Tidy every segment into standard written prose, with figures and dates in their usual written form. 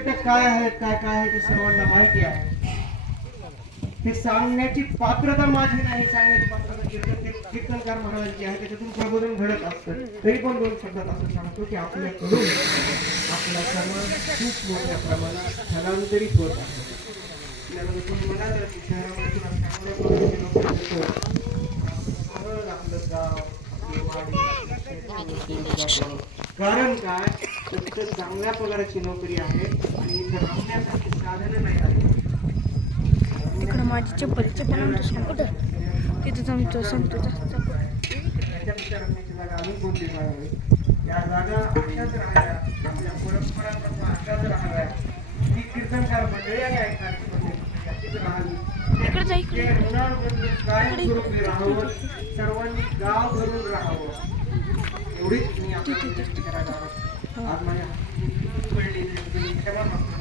कीटक काय आहेत काय काय आहे ते सर्वांना माहिती आहे. हे सांगण्याची पात्रता माझी नाही, सांगण्याची पात्रता कीर्तनकार महाराजांची आहे. त्याच्यातून प्रबोधन घडत असतं. तरी पण दोन शब्दात असं सांगतो की आपल्याकडून आपला समाज खूप मोठ्या प्रमाणात स्थलांतरित होत आहे. आपल्याला तुम्ही म्हणाल की शहरामध्ये आपलं गाव कारण काय, तर चांगल्या पगाराची नोकरी आहे आणि इथं राहण्यासाठी साधनं नाही आली. इकडं माझी चप्पलचे पण आमचं सांगतो तिथं जमतो सांगतो जास्त त्याच्या विचार करण्याची जागा अजून कोणती पाहावी. या जागा अशाच राहाव्या, आपल्या परंपरांपासून अशाच राहाव्या. ती कीर्तनकार मंडळी आणि ऐकणारी मंडळी अशीच राहावी. इकडे जा, इकडे. ते ऋणानुबंध कायमस्वरूपी राहावं, सर्वांनी गाव धरून राहावं, एवढीच मी आपल्याला विनंती करायला हवं. आज माझ्या क्षमा मागतो.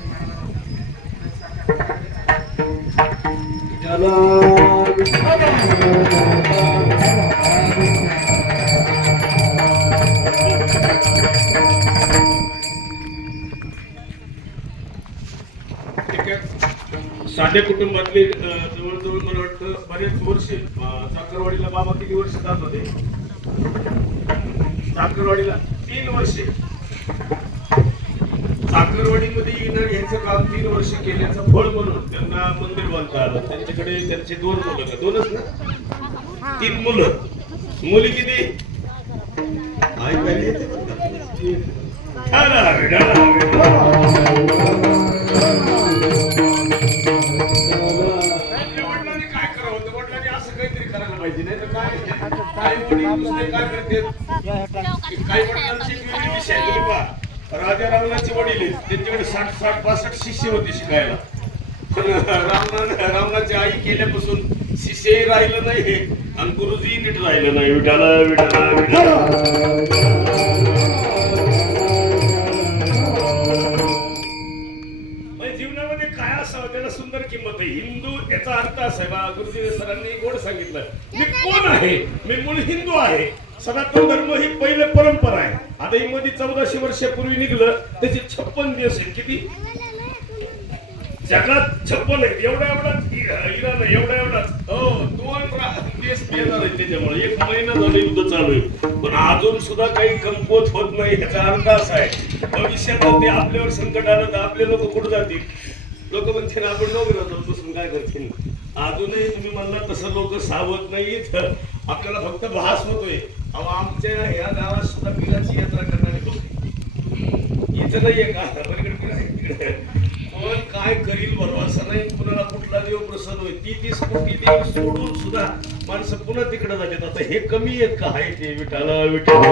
साध्या कुटुंबातले जवळजवळ मला वाटतं बरेच वर्ष साखरवाडीला बाबा किती वर्ष जात होते? साखरवाडीला 3 वर्षे. साखरवाडीमध्ये येणं यांचं काम 3 वर्ष केल्याचं फळ म्हणून त्यांना मंदिर बांधता आलं. त्यांच्याकडे त्यांचे 2 मुलं का? 2च ना? 3 मुलं. मुली किती? राजा रावणाचे वडील त्यांच्याकडे 60-65 शिष्य होते शिकायला. रावणाची आई केल्यापासून शिष्यही राहिलं नाही आणि गुरुजी नीट राहिलं नाही. विठाला विठाला विठाला. जीवनामध्ये काय असावं त्याला सुंदर किंमत आहे. हिंदू याचा अर्थ असा आहे, गुरुजी सरांनी गोड सांगितलं, मी कोण आहे? मी मूळ हिंदू आहे. सनातन धर्म ही पहिले परंपरा आहे. आता ही मध्ये 1400 वर्षापूर्वी निघलं, त्याचे 56 दिवस आहेत. किती? जगात 56 आहेत. एवढाच इराण एवढाच. हो, 2 देश येणार आहेत त्याच्यामुळे. 1 महिना झालं युद्ध चालू आहे, पण अजून सुद्धा काही कमकुवत होत नाही. याचा अर्थ असा आहे, भविष्यात ते आपल्यावर संकट आलं तर आपले लोक कुठे जातील? लोक म्हणतील आपण नोकरी बसून काय करतील. अजूनही तुम्ही म्हणला तसं लोक सावध नाहीत. आपल्याला फक्त भास होतोय. आमच्या या गावात सुद्धा पिराची यात्रा करणारे लोक इथं नाहीये का? तिकडे कोण काय करील भरवसा नाही. कुणाला कुठला देव प्रसन्न होईल. 30 कोटी देव सोडून सुद्धा माणसं पुन्हा तिकडे जातात. आता हे कमी आहेत का? आहे ते विठाला विठाला.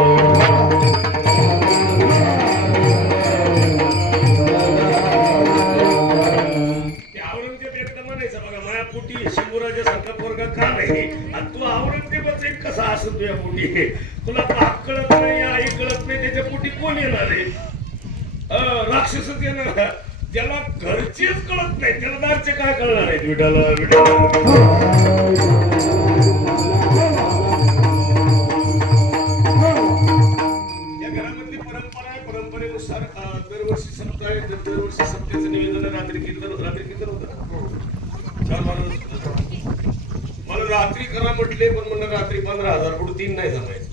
शिवराजासारखा पोरगा का नाही? आणि तू औरंगजेबाचा कसा असं तुझ्या पोटी? तुला बाप कळत नाही, आई कळत नाही, त्याच्या पोटी कोण येणार आहे? राक्षसच येणार. ज्याला घरचेच कळत नाही त्याला दारचे काय कळणार आहेत? विठाला विठाला. या घरामधली परंपरा आहे. परंपरेनुसार दरवर्षी सप्ताह आहे. दरवर्षी सप्त्याचं निवेदन रात्री कीर्तन होतं. मला रात्री करा म्हटले, पण म्हणलं रात्री 15,000 पुढे 3 नाही जमायचं.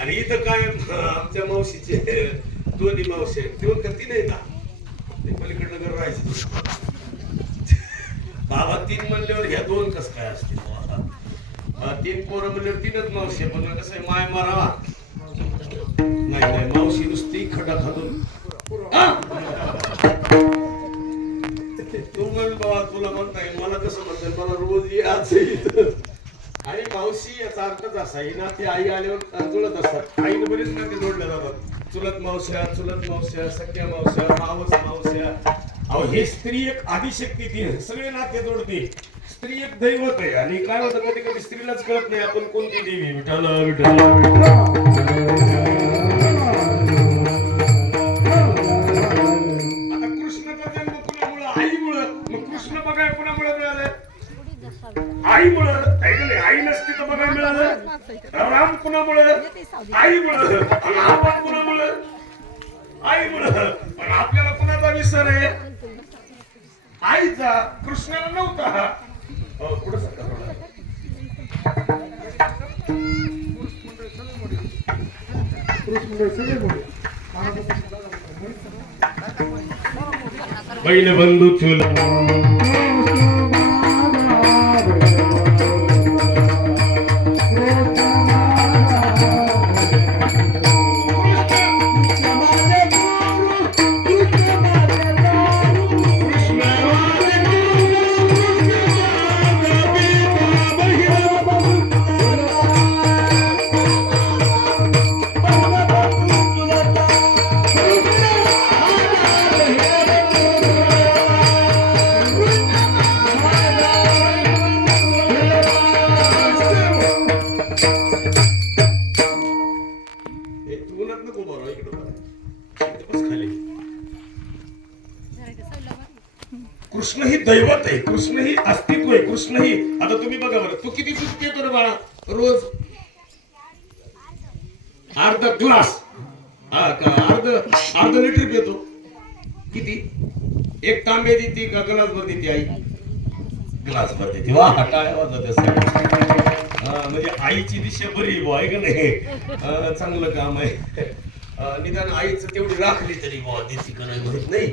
आणि इथं काय आमच्या मावशीचे 2 मावशी आहेत. तेव्हा कधी नाही ना ते पलीकडनं घर राहायचं. बाबा 3 म्हणल्यावर ह्या 2 कसं काय असतील? 3 पोरं म्हणल्यावर 3च मावशी. पण कसं आहे, माय मारावा नाही. मावशी नुसती खडा खालून तू म्हण बाबा, तुला म्हणताय मला कसं म्हणताय? मला रोज यायचं. आणि मावशी याचा अर्थच असा आहे ना, ती आई आल्यावर जुळत असतात. आईने बरेच नाते जोडल्या जातात. चुलत मावश्या, चुलत मावश्या, सख्या मावश्या, मावस मावश्या. अहो, ही स्त्री एक आदिशक्ती. ती सगळे नाते जोडते. स्त्री एक दैवत आहे. आणि काय होतं, कधी कधी स्त्रीलाच कळत नाही आपण कोणती देवी. विठाला विठाला विठाला. आईमुळं. आई नसती तर बघायला मिळालं. राम कुणामुळं? आईमुळं. आपण कुणामुळं? आई म्हणून. पण आपल्याला कुणाचा विसर आहे? आईचा. कृष्णाला नव्हता. पुढे सरका. बहीण बंधू चुल कृष्ण ही दैवत आहे. कृष्ण ही अस्तित्व आहे. कृष्ण ही आता तुम्ही बघा बरं, तू किती दूध पितो रे बाळा रोज? अर्धा ग्लास. अर्ध लिटर पितो. किती? एक तांबे देते का ग्लास भर देते आई? ग्लास भर देते. वा टाळ्या वाजवते. म्हणजे आईची दिशा बरी बुवा आहे का नाही? चांगलं काम आहे. निदान आईचं तेवढी राखली तरी बुवा देते का नाही माहित नाही.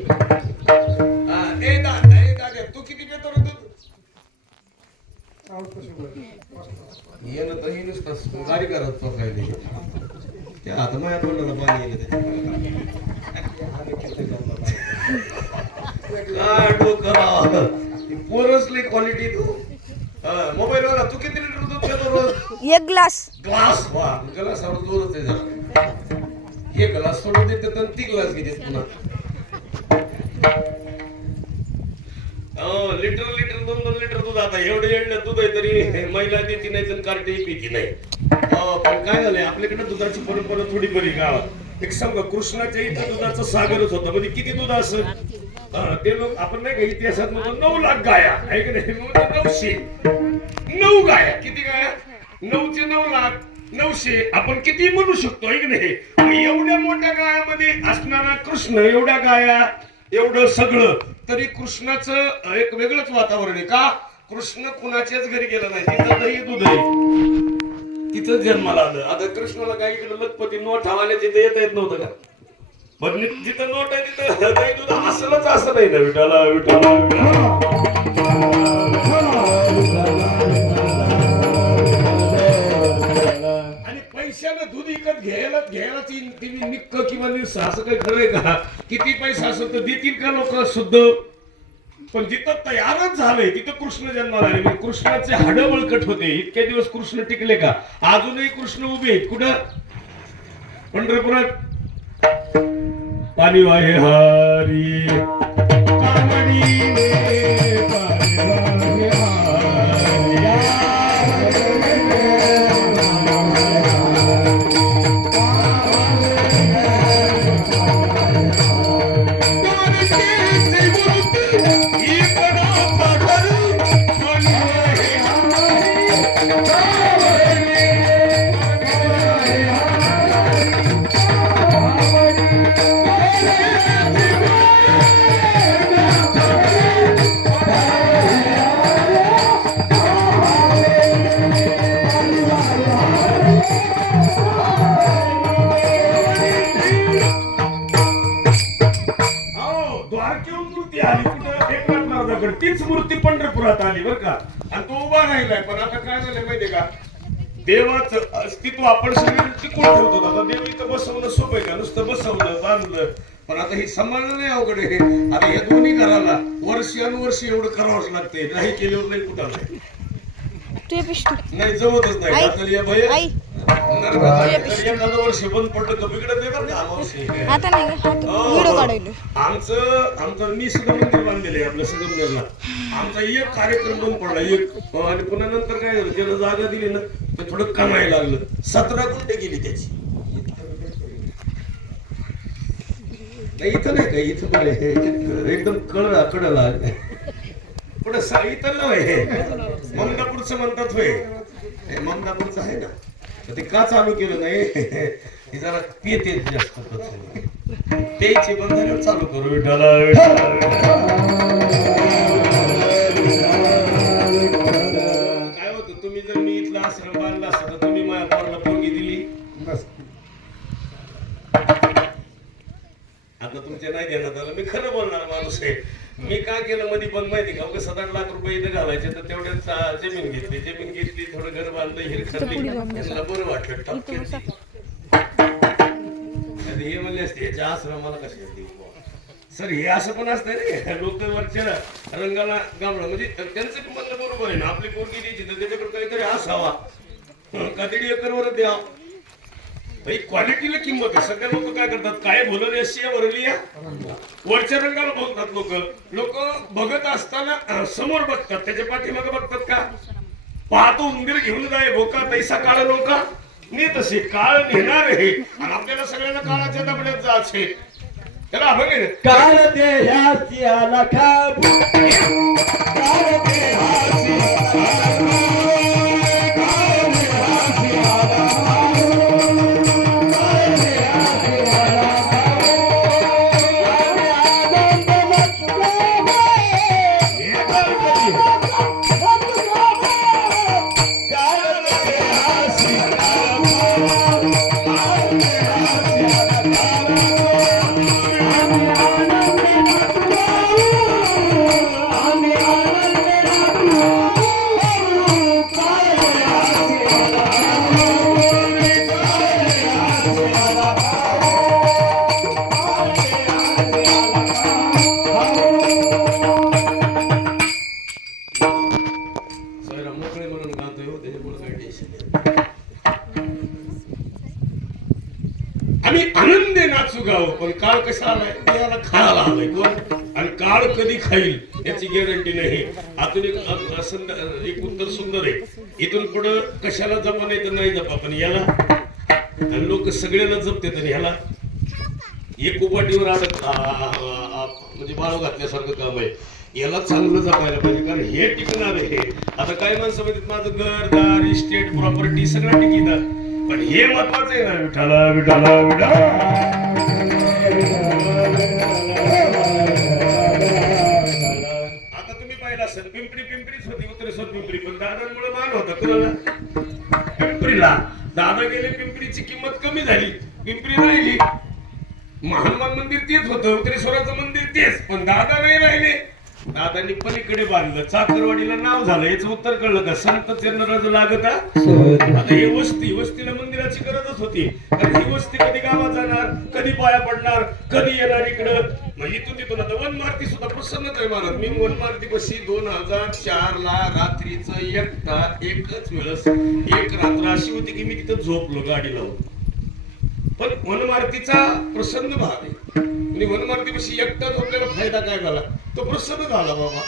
ए दादा तू किती पितो रे दूध? ये ना तर ही नुसतं गाडी करत तो काय नाही. त्या आता माझ्या तोंडाला पाणी येतं काय डोकं पोरसली क्वालिटी. तू मोबाईल वर तू किती लिटर दूध पितो रोज? 1 ग्लास. ग्लास. वा ग्लासावर जोरच आहे जरा. एक ग्लास सोडून देते तर 3 ग्लास घेते पुन्हा. लिटर 2 लिटर दूध. आता एवढं एवढं दूध आहे तरी महिला देती नाही तर कार्टी पिती नाही. पण काय झालंय आपल्याकडे दुधाची परंपरा थोडी बरी गावात. एक सांगा कृष्णाच्या इथं दुधाचं सागरच होतं. म्हणजे किती दूध असं ते लोक आपण नाही का इतिहासात म्हणतो 9 लाख गाया आहे की नाही? 900 गाया. किती गाया? 9चे 9 लाख 900. आपण किती म्हणू शकतो आहे की नाही? एवढ्या मोठ्या गायामध्ये असणारा कृष्ण, एवढ्या गाया, एवढं सगळं, तरी कृष्णाचं एक वेगळंच वातावरण आहे. का? कृष्ण कुणाच्याच घरी गेला नाही. तिथं दही दूध आहे, तिथं जन्माला आलं. आता कृष्णाला काही इकडे लखपती नोट हवाले तिथे येता येत नव्हतं का? पण जिथं नोट आहे तिथं दही दूध असलंच असं नाही ना. विठाला आणि पैशानं दूध विकत घ्यायला ती निक्क किंवा निस्स असं काही खरंय का? किती पैसा असेल तर देतील का लोक शुद्ध? पण जिथं तयारच झालंय तिथं कृष्ण जन्माला आले. म्हणजे कृष्णाचे हाडं बळकट होते. इतके दिवस कृष्ण टिकले का? अजूनही कृष्ण उभे आहेत. कुठं? पंढरपुरात. पाणी वाहे हारी तीच मूर्ती पंढरपुरात आली बरं का? आणि तो उभा राहिलाय. पण आता काय झालंय माहितीये का? देवाचं अस्तित्व आपण सगळे टिकून ठेवतो. आता देव इथं बसवणं सोपं आहे का? नुसतं बसवलं बांधलं. पण आता हे सांभाळणं नाही अवघड आहे. आता या दोन्ही घराला वर्ष एवढं करावंच लागतंय. नाही केल्यावर नाही कुठं नाही. तू पिष्टू नाही जमतच नाही. आता या भय आई एखादं वर्ष बंद पडलं तर बिघडत नाही बरं का? आता नाही व्हिडिओ काढायलो. आमचं मी सुद्धा मंदिर बांधलेलं आहे आपल्या संगमनेरला. आमचा एक कार्यक्रम बंद पडला एक. आणि पुन्हा नंतर काय झालं, ज्याला जागा दिली ना ते थोडं कमायला लागलं. 17 गुंठे गेली त्याची. नाही इथं नाही का? इथं पण एकदम कडला पुढे इथं नव्हे. ममदापूरचं म्हणतात होय. ममदापूरचं आहे ना. ते का चालू केलं नाही? हे जरा पिते जास्त. त्याची बंधन चालू करू विठाला विठाला काय होतं तुम्ही जर मी इथला आश्रम बांधला असता तर तुम्ही माझ्या पोराला पोरगी दिली बस आता तुमच्या नाही देण्यात आलं मी खरं बोलणार माणूस आहे मी काय केलं मध्ये पण माहिती का 7-8 लाख रुपये इथं घालायचे तर तेवढ्यात जमीन घेतली थोडं घर बांधलं हिरखडली त्यांना बरं वाटलं टपक्याची हे म्हणले असते याच्या आश्रमाला कशा देऊ सर हे असं पण असतं रे लोक वरच्या रंगाला गामडं म्हणजे त्यांचं म्हणणं बरोबर आहे ना आपली पोरगी द्यायची तर त्याच्याकडे काहीतरी असावा का 1.5 एकरवर द्या क्वालिटीला किंमत आहे सगळे लोक काय करतात काय बोलले अशी वरली वरच्या रंगाला बघतात लोक बघत असताना समोर बघतात त्याच्या पाठीमागे बघतात का पाहतो उंदीर घेऊन जाय भोका तैसा काळ लोक ने तसे काळ नेणार आहे आणि आपल्याला सगळ्यांना काळाच्या दबड्यात जायचे त्याला बघे काळ देहाची आला खाबू काळ देहाची आम्ही आनंदे नाचू गाव पण काळ कसा आलाय देवाला खायला आलाय कोण आणि काळ कधी खाईल याची गॅरंटी नाही आतून एक उत्तर सुंदर आहे इथून पुढे कशाला जपा नाही तर नाही जपा पण याला लोक सगळ्याला जपते तर ह्याला एक उपाटीवर म्हणजे बाळू घातल्यासारखं काम आहे याला चांगलं जपायला पाहिजे कारण हे टिकणार आहे आता काय माणसं म्हणतात माझं घरदार इस्टेट प्रॉपर्टी सगळं टिकतात पण हे महत्वाचं आहे ना विठाला विठाला विठाला आता तुम्ही पाहिलं असेल पिंपरीच होती उत्तरेश्वर पिंपरी पण दादांमुळे मान होता कुणाला पिंपरीला दादा गेले पिंपरीची किंमत कमी झाली पिंपरी राहिली महानुमान मंदिर तेच होतं उत्तरेश्वराचं मंदिर तेच पण दादा नाही राहिले दादांनी पलीकडे बांधलं चाकरवाडीला नाव झालं याचं उत्तर कळलं का संत चंद्रराज लागता आता ही वस्तीला मंदिराची गरजच होती कारण ही वस्ती कधी गावात जाणार कधी पाया पडणार कधी येणार इकडं म्हणजे इथून तिथून आता वनमार्ती सुद्धा प्रसन्नच आहे महाराज मी वनमार्ती बशी 2004 ला रात्रीचं एकच वेळेस एक रात्र अशी होती की मी तिथं झोपलो गाडी लावून पण वनमार्तीचा प्रसन्न भाग आहे आणि वनमार्तीपाशी एकटा झोपलेला फायदा काय झाला तो प्रसन्न झाला बाबा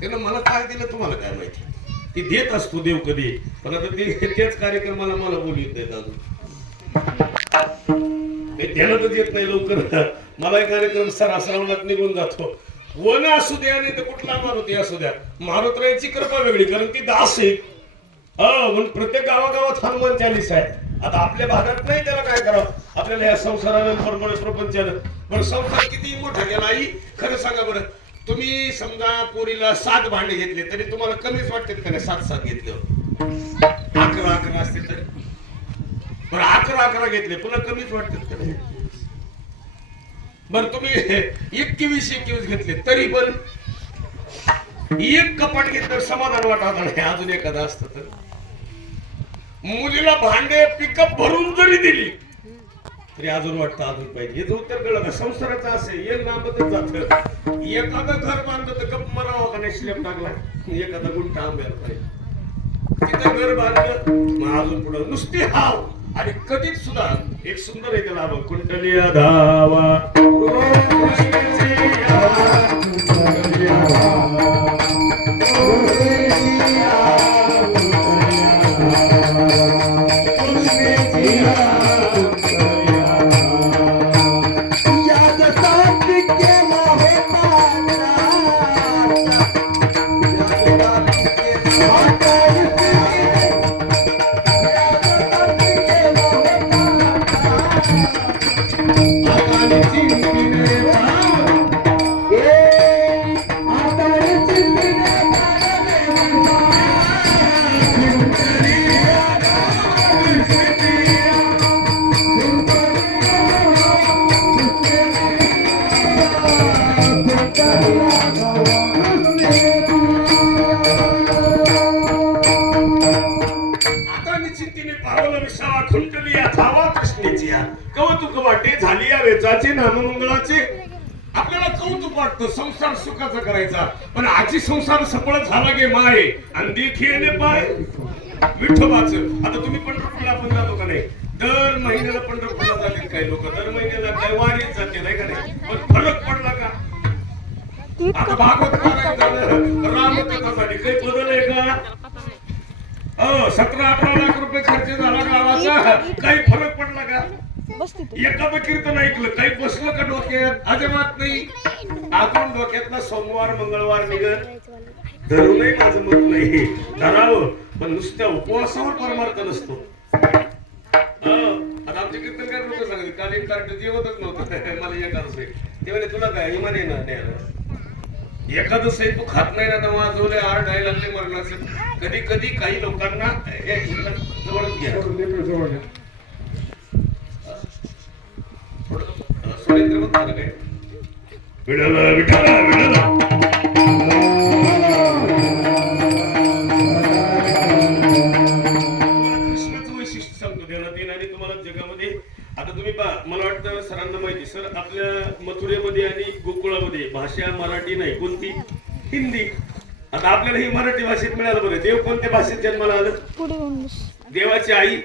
त्यानं मला काय दिलं तुम्हाला काय माहिती ती देत असतो देव कधी पण आता त्याच कार्यक्रमाला मला बोलू येत नाही ध्यानातच येत नाही लवकर मला कार्यक्रम सरासरावलाच निघून जातो वन असू द्या नाही तर कुठला मारुती असू द्या मारुतीची कृपा वेगळी कारण ती दास आहे प्रत्येक गावागावात हनुमान चालीसा आहे आता आपल्या भागात नाही त्याला काय करावं आपल्याला या संसारानंतर प्रपंचानं पण संसार किती मोठा गेला आई खरं सांगा बरं तुम्ही समजा पोरीला 7 भांडे घेतले तरी तुम्हाला कमीच वाटतात का नाही 7 घेतले 11 असते तरी बरं 11 घेतले पुन्हा कमीच वाटतात का नाही बरं तुम्ही 21 घेतले तरी पण एक कपाट घेतलं समाधान वाटत नाही अजून एखादा असतं तर मुलीला भांडे पिकअप भरून जरी दिली तरी अजून वाटतं अजून पाहिजे याचं उत्तर कळलं का संसाराचं असे एक नामतच जात एखादं घर बांधलं तर गप मरावा का नाही स्लॅब टाकला एखादा गुंठा आंब्याला पाहिजे तिथं घर बांधलं मग अजून पुढं नुसती हाव आणि कधीच सुद्धा एक सुंदर आहे त्याला कुंडली धावा नाममंगळाचे आपल्याला कौतुक वाटतं संसार सुखाचा करायचा, पण आजी संसार सफळ झाला गे माय आणि देखील पाय विठोबाच. आता तुम्ही पंढरपूरला आपण जातो का नाही, दर महिन्याला पंढरपूरला जाते काही लोक, दर महिन्याला काही वारीत जाते नाही का नाही, पण फरक पडला का? आता भागवत पारायण झालं, रामकथा झाली, काही बदल आहे का? 17-18 लाख रुपये खर्च झाला गावाचा, काही फरक पडला का? बस तिथे एखादं कीर्तन ऐकलं, काही बसलं का डोक्यात? अजिबात नाही. अजून डोक्यातला सोमवार मंगळवार निघत धरूनही माझं मत नाही, धरावं, पण नुसत्या उपवासावर परमार्थ नसतो. आता आमचे कीर्तनकार लोक सांगते काल एक कार्ड जेवतच नव्हतं मला एखादं आहे, ते म्हणे तुला काय इमान येणार नाही, एखादं आहे तू खात नाही ना, तर वाजवले आर डाय लागले मरणाचं. कधी कधी काही लोकांना जवळच घ्या सुरेंद्र मत झालं काय विडाला विठाला विडाला कृष्णाचं वैशिष्ट्य सांगतो ध्यानात येईल आणि तुम्हाला जगामध्ये. आता तुम्ही पहा, मला वाटतं सरांना माहिती, सर आपल्या मथुरेमध्ये आणि गोकुळामध्ये भाषा मराठी नाही, कोणती? हिंदी. आता आपल्याला ही मराठी भाषेत मिळालं बरं. देव कोणत्या भाषेत जन्माला आलं? पुढे येऊन बस. देवाची आई